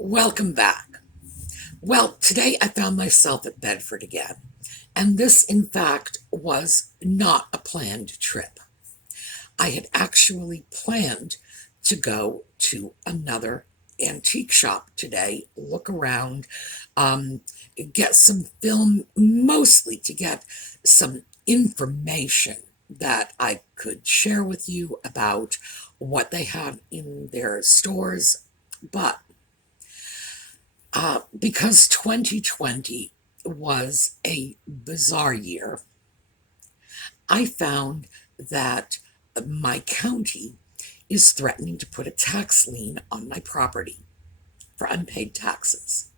Welcome back. Well, today I found myself at Bedford again, and this, in fact, was not a planned trip. I had actually planned to go to another antique shop today, look around, um, get some film, mostly to get some information that I could share with you about what they have in their stores. But because 2020 was a bizarre year, I found that my county is threatening to put a tax lien on my property for unpaid taxes.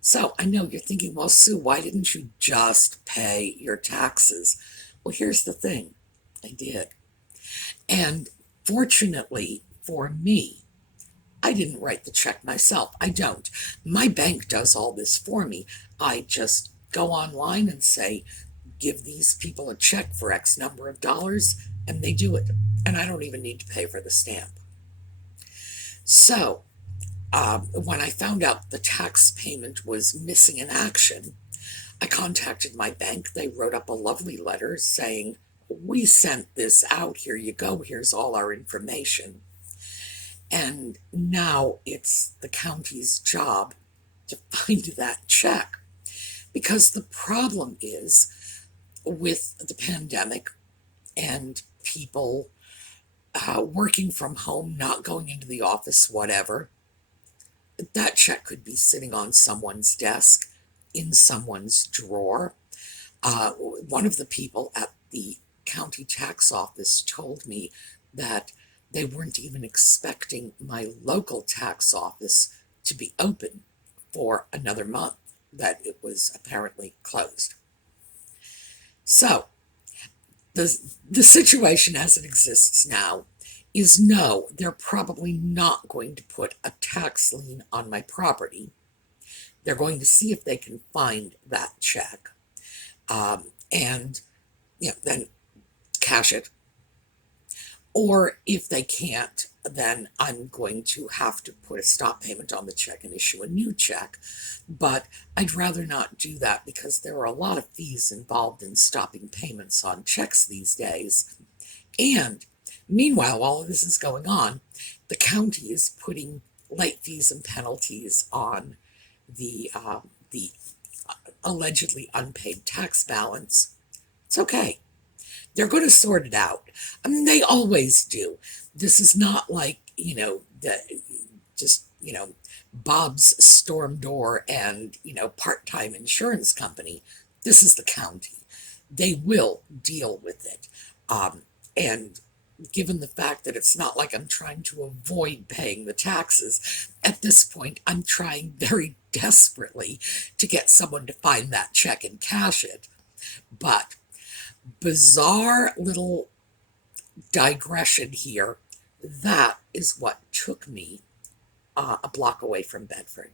So I know you're thinking, well, Sue, why didn't you just pay your taxes? Well, here's the thing, I did. And fortunately for me, I didn't write the check myself. I don't. My bank does all this for me. I just go online and say, give these people a check for X number of dollars, and they do it. And I don't even need to pay for the stamp. So, when I found out the tax payment was missing in action, I contacted my bank. They wrote up a lovely letter saying, we sent this out. Here you go. Here's all our information. And now it's the county's job to find that check. Because the problem is with the pandemic and people working from home, not going into the office, whatever, that check could be sitting on someone's desk, in someone's drawer. One of the people at the county tax office told me that they weren't even expecting my local tax office to be open for another month, that it was apparently closed. So, the situation as it exists now is no, they're probably not going to put a tax lien on my property. They're going to see if they can find that check, and then cash it. Or if they can't, then I'm going to have to put a stop payment on the check and issue a new check. But I'd rather not do that because there are a lot of fees involved in stopping payments on checks these days. And meanwhile, while all this is going on, the county is putting late fees and penalties on the allegedly unpaid tax balance. It's okay. They're going to sort it out. I mean, they always do. This is not like, Bob's Storm Door and, part-time insurance company. This is the county. They will deal with it. And given the fact that it's not like I'm trying to avoid paying the taxes, at this point, I'm trying very desperately to get someone to find that check and cash it. But bizarre little digression here. That is what took me a block away from Bedford.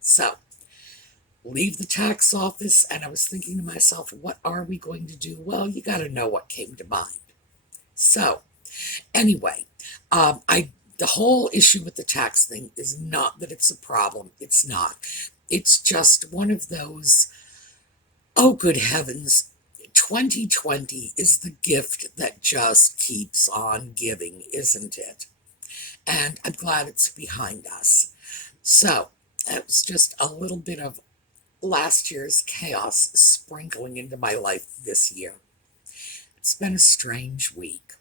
So, leave the tax office, and I was thinking to myself, what are we going to do? Well, you got to know what came to mind. So, anyway, the whole issue with the tax thing is not that it's a problem. It's not. It's just one of those, oh, good heavens, 2020 is the gift that just keeps on giving, isn't it? And I'm glad it's behind us. So, it was just a little bit of last year's chaos sprinkling into my life this year. It's been a strange week.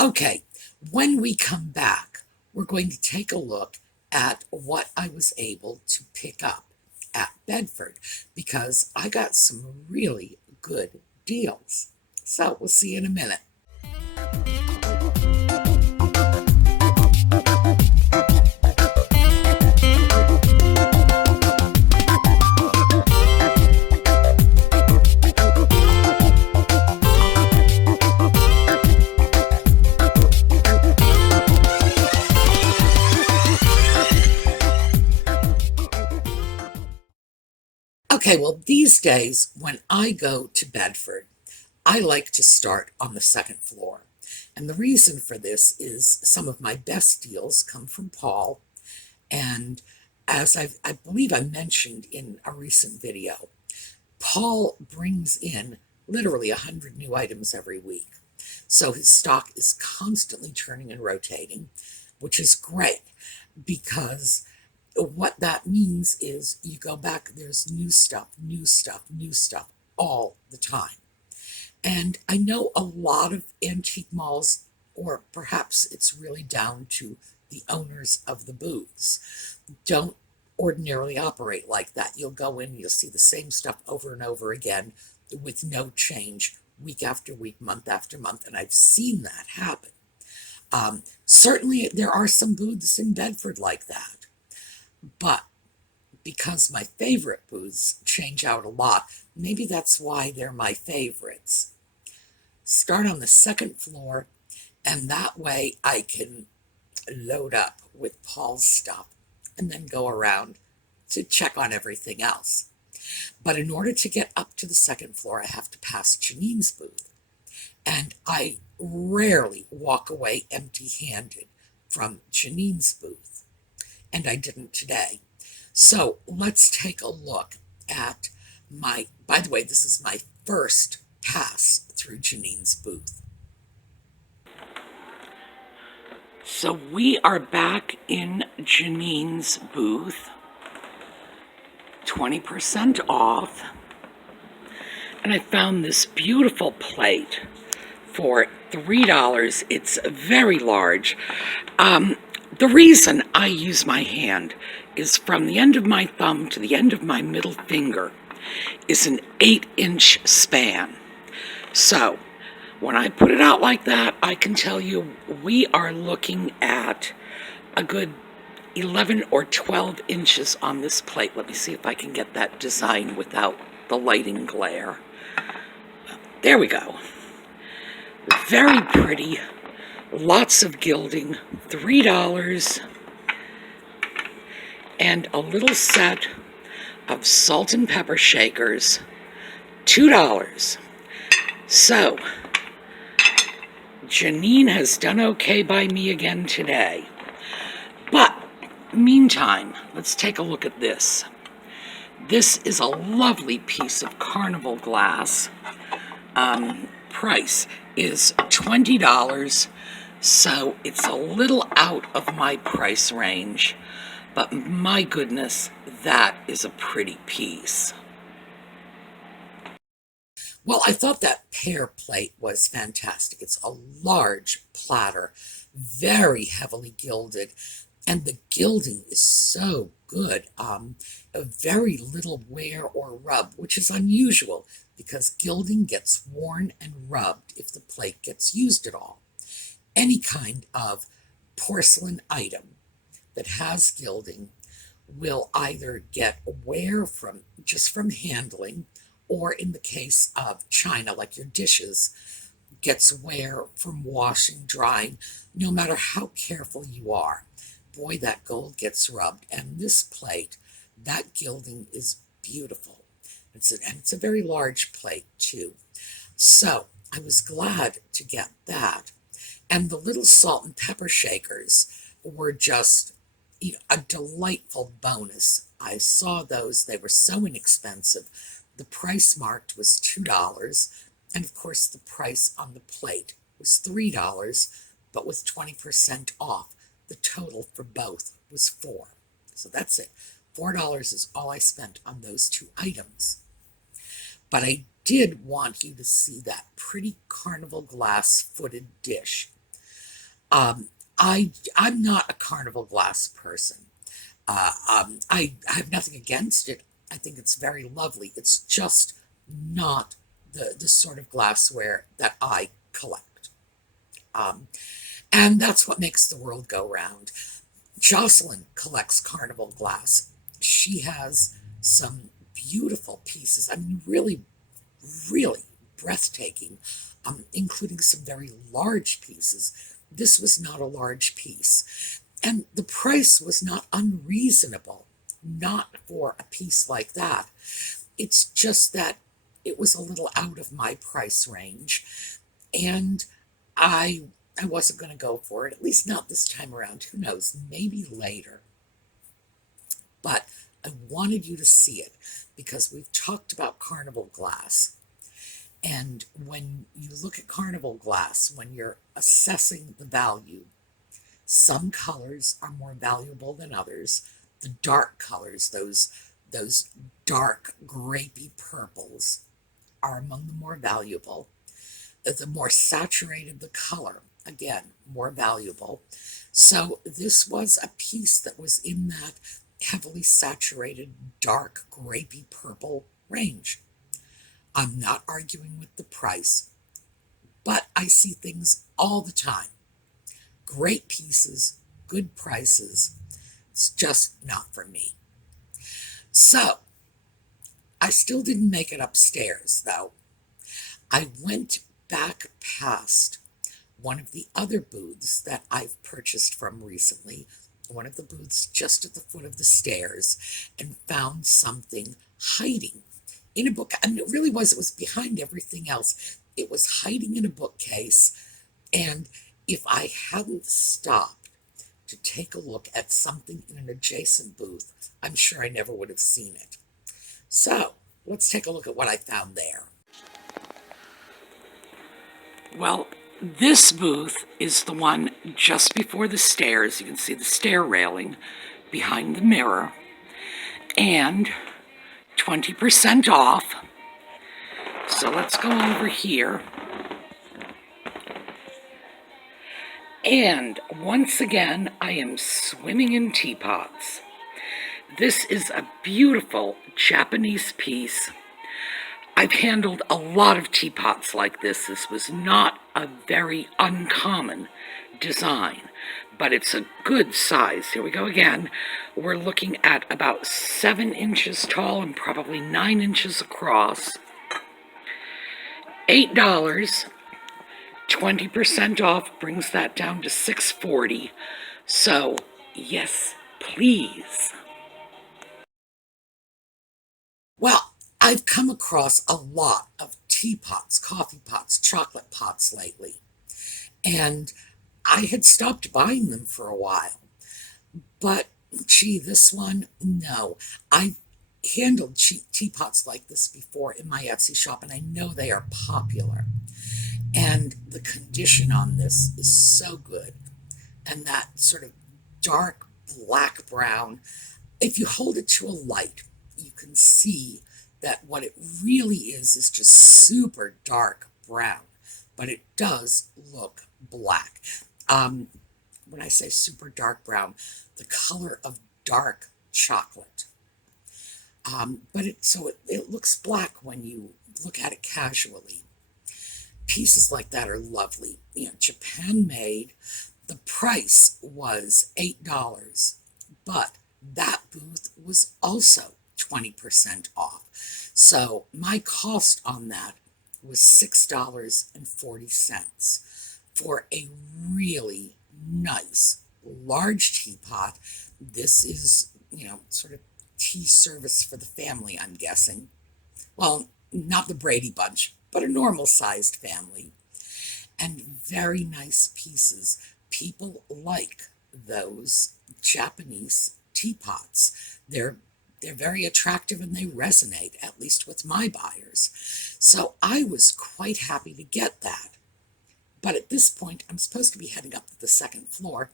Okay, when we come back, we're going to take a look at what I was able to pick up at Bedford because I got some really good deals. So we'll see you in a minute. Okay, well, these days when I go to Bedford, I like to start on the second floor. And the reason for this is some of my best deals come from Paul, And as I believe I mentioned in a recent video, Paul brings in literally 100 new items every week. So his stock is constantly turning and rotating, which is great because what that means is you go back, there's new stuff, new stuff, new stuff all the time. And I know a lot of antique malls, or perhaps it's really down to the owners of the booths, don't ordinarily operate like that. You'll go in, you'll see the same stuff over and over again with no change week after week, month after month, and I've seen that happen. Certainly, there are some booths in Bedford like that, but because my favorite booths change out a lot, maybe that's why they're my favorites. Start on the second floor, and that way I can load up with Paul's stuff and then go around to check on everything else. But in order to get up to the second floor, I have to pass Janine's booth. And I rarely walk away empty-handed from Janine's booth. And I didn't today. So let's take a look at by the way, this is my first pass through Janine's booth. So we are back in Janine's booth, 20% off. And I found this beautiful plate for $3. It's very large. The reason I use my hand is from the end of my thumb to the end of my middle finger is an 8-inch span. So when I put it out like that, I can tell you we are looking at a good 11 or 12 inches on this plate. Let me see if I can get that design without the lighting glare. There we go. Very pretty. Lots of gilding. $3. And a little set of salt and pepper shakers. $2. So, Janine has done okay by me again today. But, meantime, let's take a look at this. This is a lovely piece of carnival glass. Price is $20, so it's a little out of my price range. But my goodness, that is a pretty piece. Well, I thought that pear plate was fantastic. It's a large platter, very heavily gilded, and the gilding is so good. A very little wear or rub, which is unusual because gilding gets worn and rubbed if the plate gets used at all. Any kind of porcelain item that has gilding will either get wear from handling, or in the case of china, like your dishes, gets wear from washing, drying, no matter how careful you are. Boy, that gold gets rubbed. And this plate, that gilding is beautiful. And it's a very large plate, too. So I was glad to get that. And the little salt and pepper shakers were just a delightful bonus. I saw those. They were so inexpensive. The price marked was $2. And, of course, the price on the plate was $3, but with 20% off. The total for both was $4. So that's it. $4 is all I spent on those two items. But I did want you to see that pretty carnival glass footed dish. I'm not a carnival glass person. I have nothing against it. I think it's very lovely. It's just not the sort of glassware that I collect. And that's what makes the world go round. Jocelyn collects carnival glass. She has some beautiful pieces. I mean, really, really breathtaking, including some very large pieces. This was not a large piece. And the price was not unreasonable, not for a piece like that. It's just that it was a little out of my price range. And I wasn't going to go for it, at least not this time around. Who knows, maybe later. but I wanted you to see it because we've talked about carnival glass. And when you look at carnival glass, when you're assessing the value, some colors are more valuable than others. The dark colors, those dark grapey purples, are among the more valuable. The more saturated the color, again, more valuable. So this was a piece that was in that heavily saturated, dark, grapey purple range. I'm not arguing with the price, but I see things all the time. Great pieces, good prices. It's just not for me. So, I still didn't make it upstairs, though. I went back past one of the other booths that I've purchased from recently, one of the booths just at the foot of the stairs, and found something hiding in a book. I mean, it was behind everything else. It was hiding in a bookcase, and if I hadn't stopped to take a look at something in an adjacent booth, I'm sure I never would have seen it. So, let's take a look at what I found there. Well, this booth is the one just before the stairs. You can see the stair railing behind the mirror. And 20% off. So let's go over here. And once again, I am swimming in teapots. This is a beautiful Japanese piece. I've handled a lot of teapots like this. This was not a very uncommon design, but it's a good size. Here we go again. We're looking at about 7 inches tall and probably 9 inches across. $8. 20% off brings that down to $6.40. So, yes, please. Well, I've come across a lot of teapots, coffee pots, chocolate pots lately, and I had stopped buying them for a while. But, gee, this one, no. I've handled cheap teapots like this before in my Etsy shop, and I know they are popular. And the condition on this is so good. And that sort of dark black brown, if you hold it to a light, you can see that what it really is just super dark brown. But it does look black. When I say super dark brown, the color of dark chocolate. But it looks black when you look at it casually. Pieces like that are lovely. You know, Japan made. The price was $8, but that booth was also 20% off. So my cost on that was $6.40 for a really nice large teapot. This is, sort of tea service for the family, I'm guessing. Well, not the Brady Bunch, but a normal-sized family. And very nice pieces. People like those Japanese teapots. They're very attractive and they resonate, at least with my buyers. So I was quite happy to get that. But at this point, I'm supposed to be heading up to the second floor,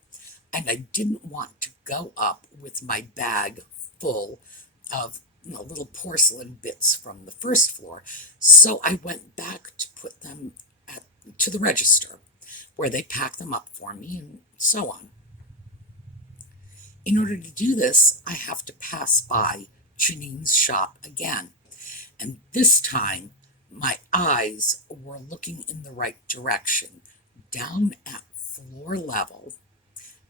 and I didn't want to go up with my bag full of little porcelain bits from the first floor. So I went back to put them to the register, where they pack them up for me and so on. In order to do this, I have to pass by Janine's shop again. And this time, my eyes were looking in the right direction, down at floor level,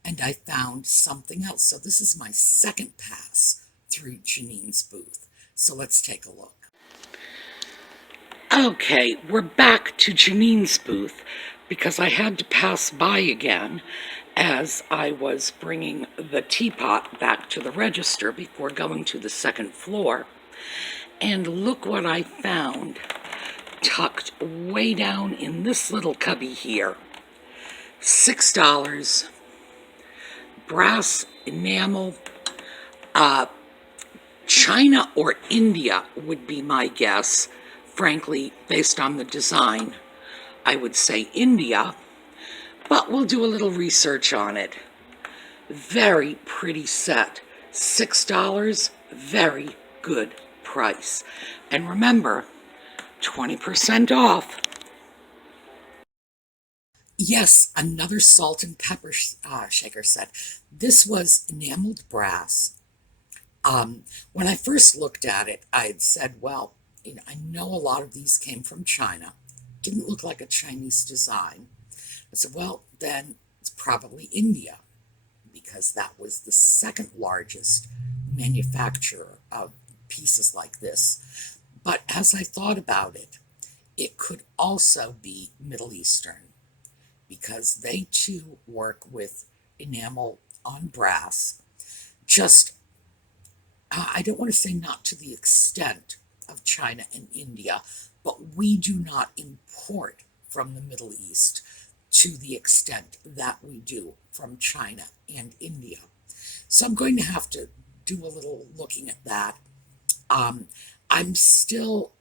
and I found something else. So this is my second pass through Janine's booth. So let's take a look. Okay, we're back to Janine's booth because I had to pass by again as I was bringing the teapot back to the register before going to the second floor. And look what I found tucked way down in this little cubby here. $6. Brass enamel China or India would be my guess, frankly, based on the design. I would say India, but we'll do a little research on it. Very pretty set. $6, very good price. And remember, 20% off. Yes, another salt and pepper shaker set. This was enameled brass. When I first looked at it, I had said, well, I know a lot of these came from China. Didn't look like a Chinese design. I said, well, then it's probably India, because that was the second largest manufacturer of pieces like this. But as I thought about it, it could also be Middle Eastern, because they too work with enamel on brass. Just, I don't want to say not to the extent of China and India, but we do not import from the Middle East to the extent that we do from China and India. So I'm going to have to do a little looking at that. I'm still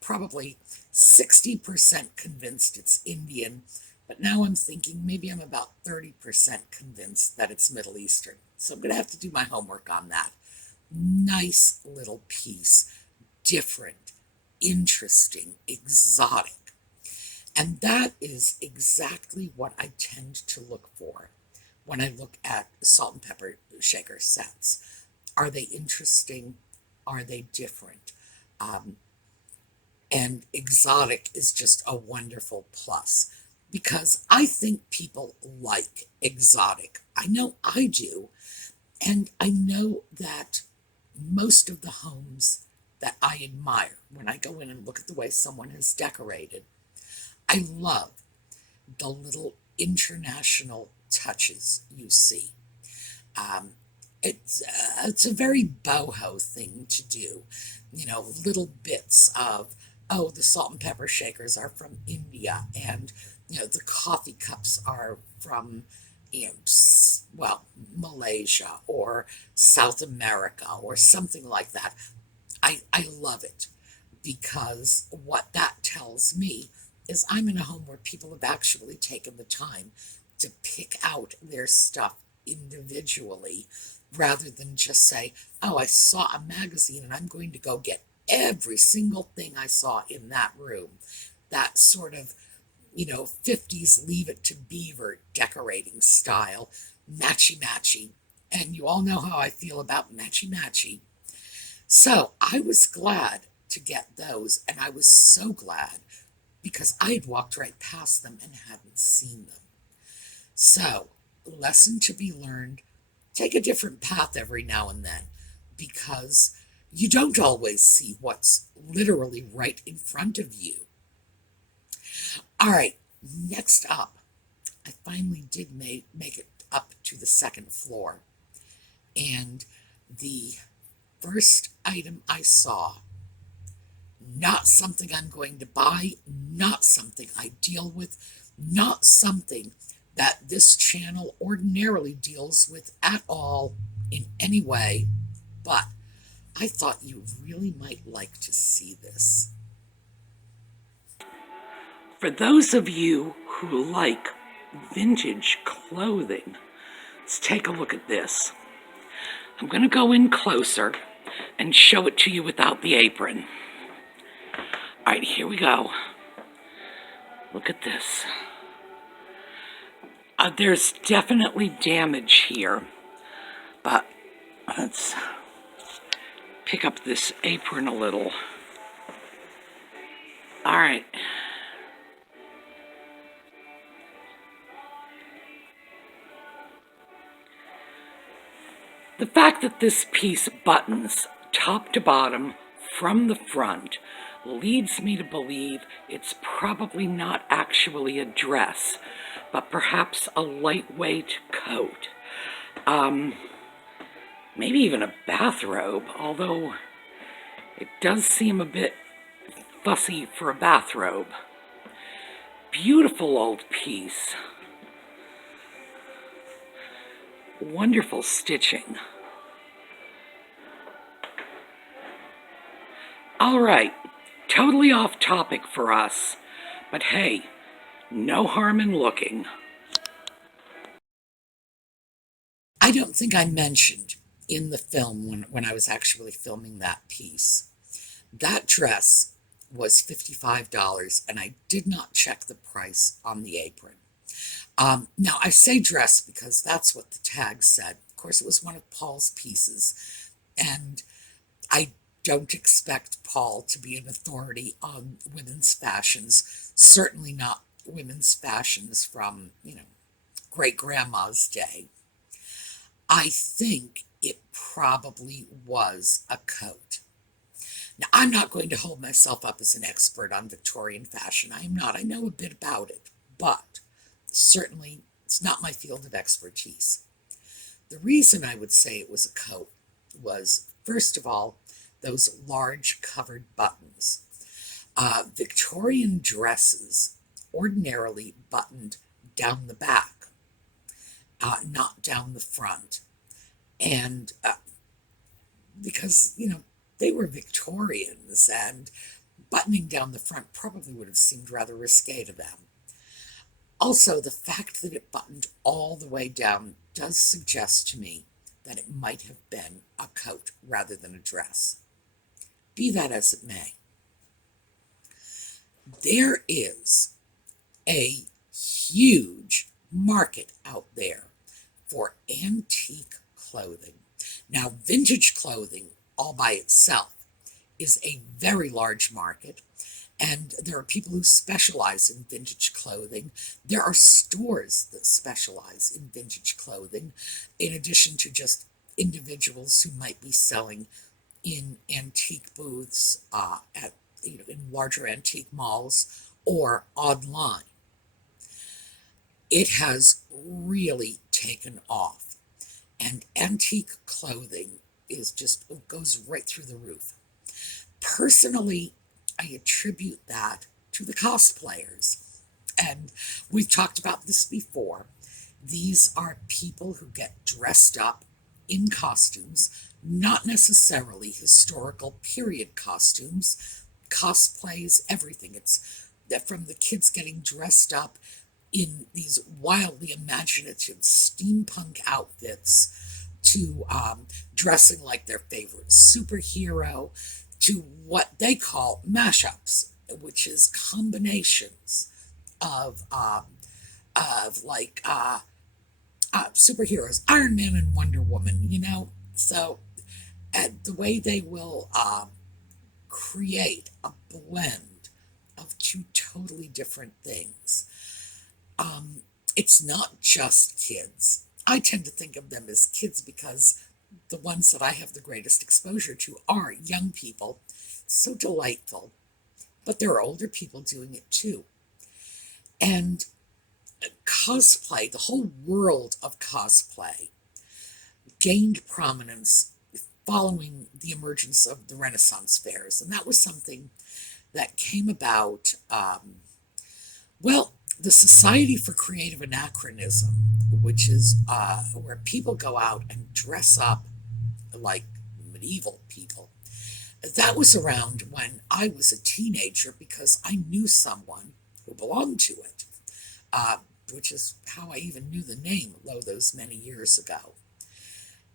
probably 60% convinced it's Indian, but now I'm thinking maybe I'm about 30% convinced that it's Middle Eastern. So I'm going to have to do my homework on that. Nice little piece, different, interesting, exotic. And that is exactly what I tend to look for when I look at salt and pepper shaker sets. Are they interesting? Are they different? And exotic is just a wonderful plus, because I think people like exotic. I know I do. And I know that most of the homes that I admire, when I go in and look at the way someone has decorated, I love the little international touches you see. It's a very boho thing to do. Little bits of, oh, the salt and pepper shakers are from India, and the coffee cups are from Malaysia or South America or something like that. I love it, because what that tells me is I'm in a home where people have actually taken the time to pick out their stuff individually, rather than just say, oh, I saw a magazine and I'm going to go get every single thing I saw in that room. That sort of 50s Leave It to Beaver decorating style, matchy-matchy. And you all know how I feel about matchy-matchy. So I was glad to get those, and I was so glad because I had walked right past them and hadn't seen them. So, lesson to be learned, take a different path every now and then, because you don't always see what's literally right in front of you. All right, next up, I finally did make it up to the second floor. And the first item I saw, not something I'm going to buy, not something I deal with, not something that this channel ordinarily deals with at all in any way, but I thought you really might like to see this. For those of you who like vintage clothing, let's take a look at this. I'm going to go in closer and show it to you without the apron. All right, here we go. Look at this. There's definitely damage here, but let's pick up this apron a little. All right. The fact that this piece buttons top to bottom from the front leads me to believe it's probably not actually a dress, but perhaps a lightweight coat. Maybe even a bathrobe, although it does seem a bit fussy for a bathrobe. Beautiful old piece. Wonderful stitching. All right, totally off topic for us, but hey, no harm in looking. I don't think I mentioned in the film when I was actually filming that piece. That dress was $55, and I did not check the price on the apron. Now, I say dress because that's what the tag said. Of course, it was one of Paul's pieces, and I don't expect Paul to be an authority on women's fashions, certainly not women's fashions from, great grandma's day. I think it probably was a coat. Now, I'm not going to hold myself up as an expert on Victorian fashion. I am not. I know a bit about it, but certainly it's not my field of expertise. The reason I would say it was a coat was, first of all, those large covered buttons. Victorian dresses ordinarily buttoned down the back, not down the front. And because, they were Victorians, and buttoning down the front probably would have seemed rather risque to them. Also, the fact that it buttoned all the way down does suggest to me that it might have been a coat rather than a dress. Be that as it may, there is a huge market out there for antique clothing. Now, vintage clothing all by itself is a very large market, and there are people who specialize in vintage clothing. There are stores that specialize in vintage clothing, in addition to just individuals who might be selling in antique booths at in larger antique malls or online. It has really taken off, and antique clothing is just it goes right through the roof. Personally, I attribute that to the cosplayers. And we've talked about this before. These are people who get dressed up in costumes, not necessarily historical period costumes. Cosplays, everything. It's that from the kids getting dressed up in these wildly imaginative steampunk outfits to dressing like their favorite superhero to what they call mashups, which is combinations of superheroes, Iron Man and Wonder Woman. So the way they will create a blend of two totally different things. It's not just kids. I tend to think of them as kids because the ones that I have the greatest exposure to are young people. So delightful. But there are older people doing it too. And cosplay, the whole world of cosplay, gained prominence following the emergence of the Renaissance fairs. And that was something that came about, well, the Society for Creative Anachronism, which is where people go out and dress up like medieval people. That was around when I was a teenager because I knew someone who belonged to it, which is how I even knew the name, lo, those many years ago.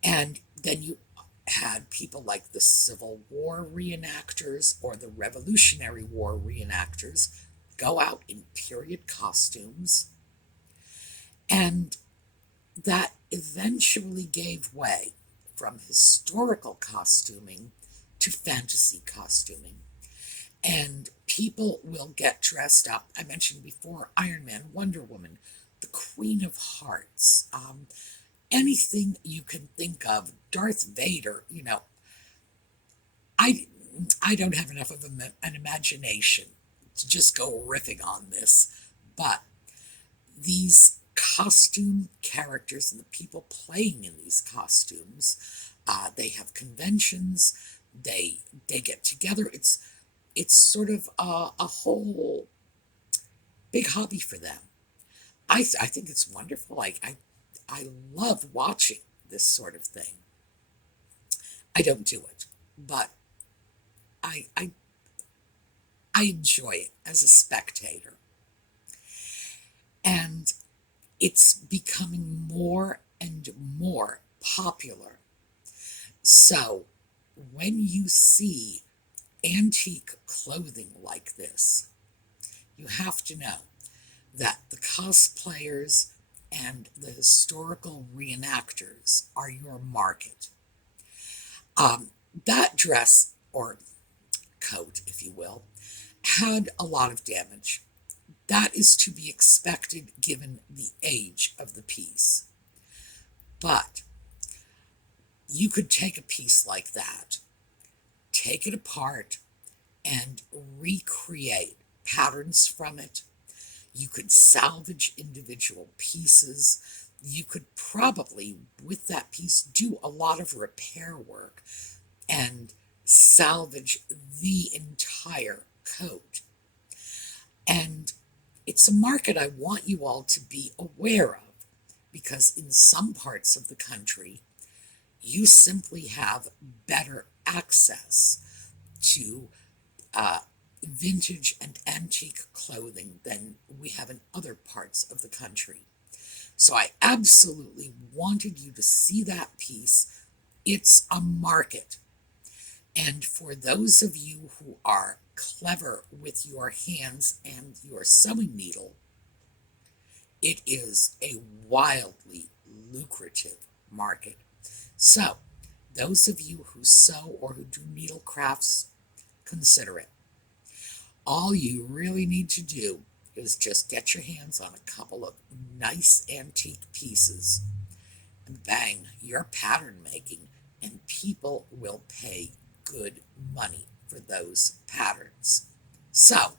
And then you had people like the Civil War reenactors or the Revolutionary War reenactors go out in period costumes, and that eventually gave way from historical costuming to fantasy costuming. And people will get dressed up. I mentioned before Iron Man, Wonder Woman, the Queen of Hearts, anything you can think of, Darth Vader. I, I don't have enough of an imagination to just go riffing on this, but these costume characters and the people playing in these costumes, they have conventions, they get together. It's sort of a whole big hobby for them. I think it's wonderful. I love watching this sort of thing. I don't do it, but I enjoy it as a spectator. And it's becoming more and more popular. So when you see antique clothing like this, you have to know that the cosplayers and the historical reenactors are your market. That dress, or coat, if you will, had a lot of damage. That is to be expected given the age of the piece. But you could take a piece like that, take it apart, and recreate patterns from it. You could salvage individual pieces. You could probably, with that piece, do a lot of repair work and salvage the entire coat. And it's a market I want you all to be aware of, because in some parts of the country, you simply have better access to vintage and antique clothing than we have in other parts of the country. So I absolutely wanted you to see that piece. It's a market. And for those of you who are clever with your hands and your sewing needle, it is a wildly lucrative market. So, those of you who sew or who do needle crafts, consider it. All you really need to do is just get your hands on a couple of nice antique pieces, and bang, you're pattern making, and people will pay good money for those patterns. So,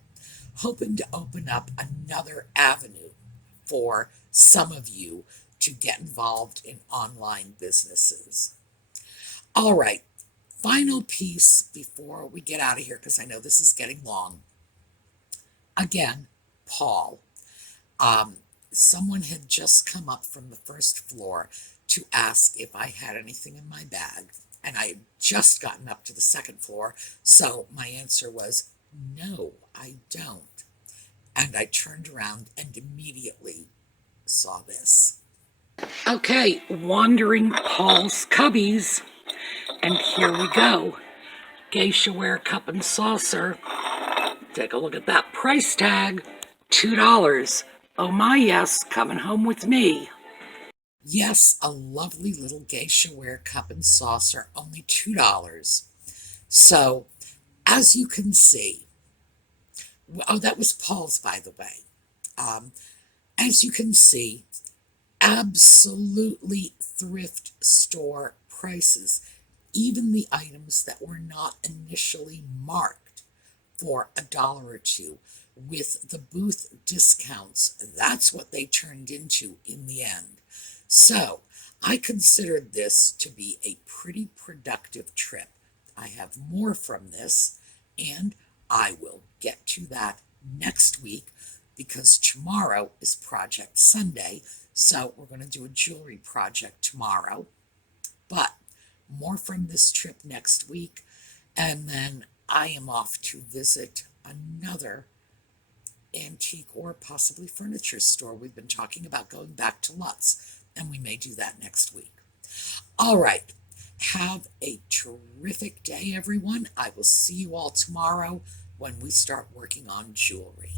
hoping to open up another avenue for some of you to get involved in online businesses. All right, final piece before we get out of here, because I know this is getting long. Again, Paul. Someone had just come up from the first floor to ask if I had anything in my bag, and I had just gotten up to the second floor, so my answer was, no, I don't. And I turned around and immediately saw this. Okay, Wandering Paul's Cubbies, and here we go. Geishaware cup and saucer. Take a look at that price tag, $2. Oh my, yes, coming home with me. Yes, a lovely little geishaware cup and saucer, only $2. So, as you can see, oh, that was Paul's, by the way. As you can see, absolutely thrift store prices, even the items that were not initially marked for $1 or $2. With the booth discounts, that's what they turned into in the end. So I considered this to be a pretty productive trip. I have more from this, and I will get to that next week, because tomorrow is Project Sunday, so we're going to do a jewelry project tomorrow. But more from this trip next week, and then I am off to visit another antique or possibly furniture store. We've been talking about going back to Lutz, and we may do that next week. All right. Have a terrific day, everyone. I will see you all tomorrow when we start working on jewelry.